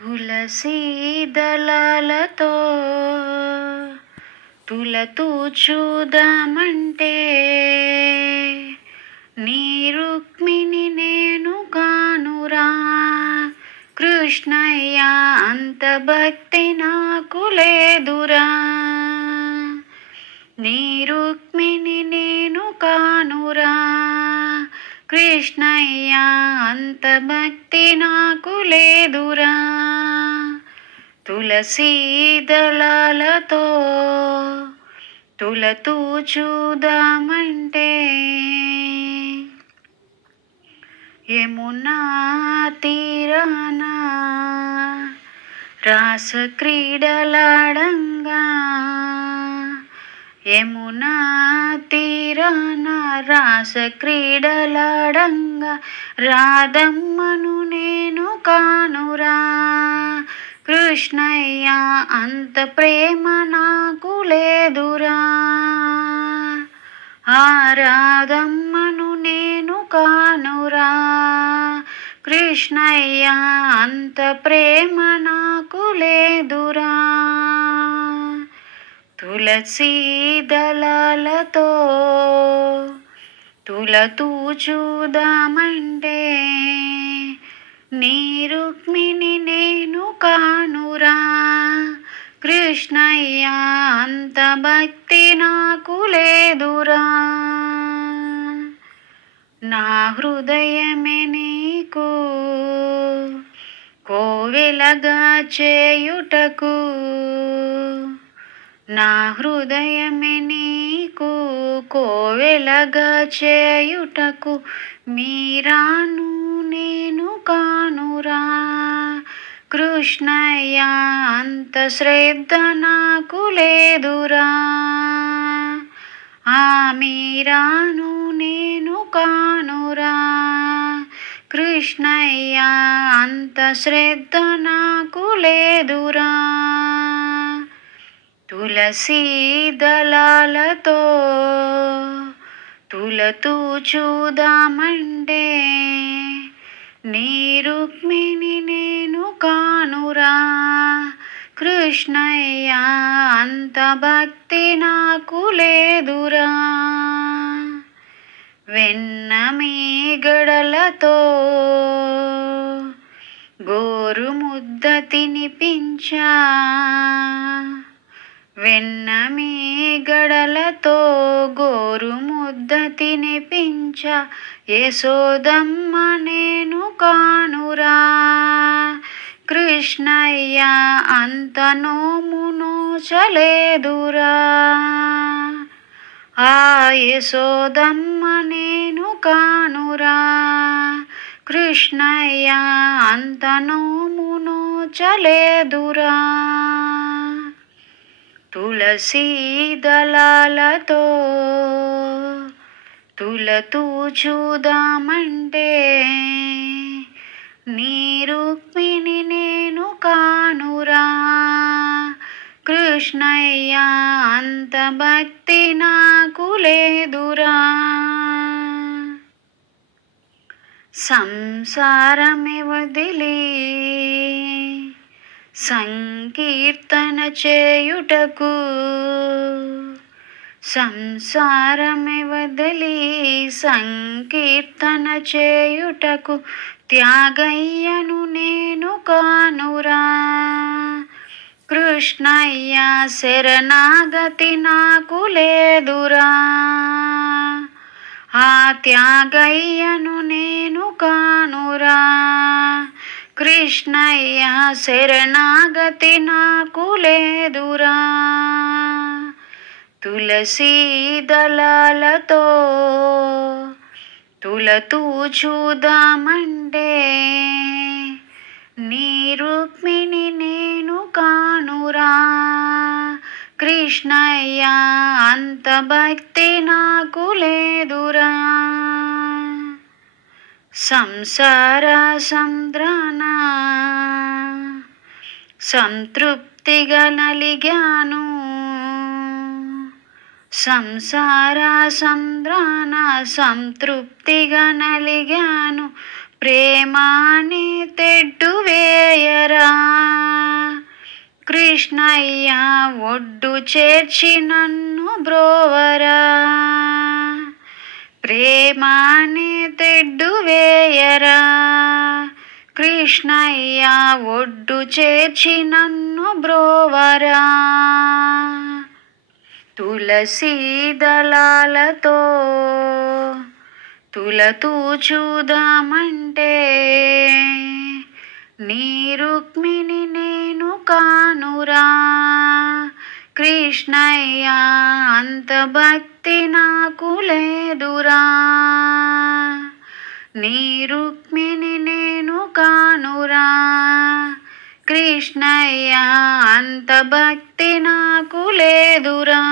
తులసీ దళాలతో తులతూచుదామంటే నీ రుక్మిణి నేను కానురా కృష్ణయ్య, అంత భక్తి నాకు లేదురా. నీ రుక్మిణి నేను కానురా కృష్ణయ్య, అంత భక్తి నాకు లేదురా. తులసీ దళాలతో తులతూచుదామంటే యమునా తీరాన రాస క్రీడలాడంగా, యమునా తీరాన రాస క్రీడలాడంగా రాధమ్మను నేను కానురా కృష్ణయ్య, అంత ప్రేమ నాకు లేదురా. ఆ రాధమ్మను నేను కానురా కృష్ణయ్య, అంత ప్రేమ నాకు లేదురా. తులసీ దళాలతో తులతూచుదామంటే నీ రుక్మిణి నేను కానురా కృష్ణయ్య, అంత భక్తి నాకు లేదురా. నా హృదయమే నీకు కోవెలగా చేయుటకు, నా హృదయమే నీకు కోవెలగా చేయుటకు మీరాను నేను కానురా కృష్ణయ్య, అంత శ్రద్ధ నాకు లేదురా. ఆ మీరాను నేను కానురా కృష్ణయ్య, అంత శ్రద్ధ నాకు లేదురా. తులసీ దళాలతో తులతూచుదామంటే నీ రుక్మిణి నేను కానురా కృష్ణయ్య, అంత భక్తి నాకు లేదురా. వెన్న మీగడలతో గోరు ముద్ద తినిపించా, వెన్న మీగడలతో గోరు ముద్ద తినిపించా యశోదమ్మ నేను కానురా కృష్ణయ్య, అంత నోము నోచలేదురా. ఆ యశోదమ్మ నేను కానురా కృష్ణయ్య, అంత నోము నోచలేదురా. తులసీ దళాలతో తులతూచుదామంటే నీ రుక్మిణి నేను కానురా కృష్ణయ్య, అంత భక్తి నాకు లేదురా. సంసారమే వదిలి సంకీర్తన చేయుటకు, సంసారమే వదిలి సంకీర్తన చేయుటకు త్యాగయ్యను నేను కానురా కృష్ణయ్య, శరణాగతి నాకు లేదురా. ఆ త్యాగయ్యను నేను కానురా కృష్ణయ్య, శరణాగతి నాకు లేదురా. తులసీ దళాలతో తులతూచుదామంటే నీ రుక్మిణి నేను కానురా కృష్ణయ్య, అంత భక్తి నాకు లేదురా. సంసార సంద్రాన సంతృప్తిగా నలిగాను, సంసార సంద్రాన సంతృప్తిగా నలిగాను ప్రేమాని తెడ్డు వేయరా కృష్ణయ్య ఒడ్డు చేర్చి నన్ను బ్రోవరా, ప్రేమాని తెడ్డు వేయరా. కృష్ణయ్య ఒడ్డు చేర్చి నన్ను బ్రోవరా, తులసీ దళాలతో తులతూచుదామంటే నీ రుక్మిణి నేను కానురా. కృష్ణయ్య అంత భక్తి నాకు లేదురా, నీ రుక్మిణి నేను కానురా. కృష్ణయ్య అంత భక్తి నాకు లేదురా.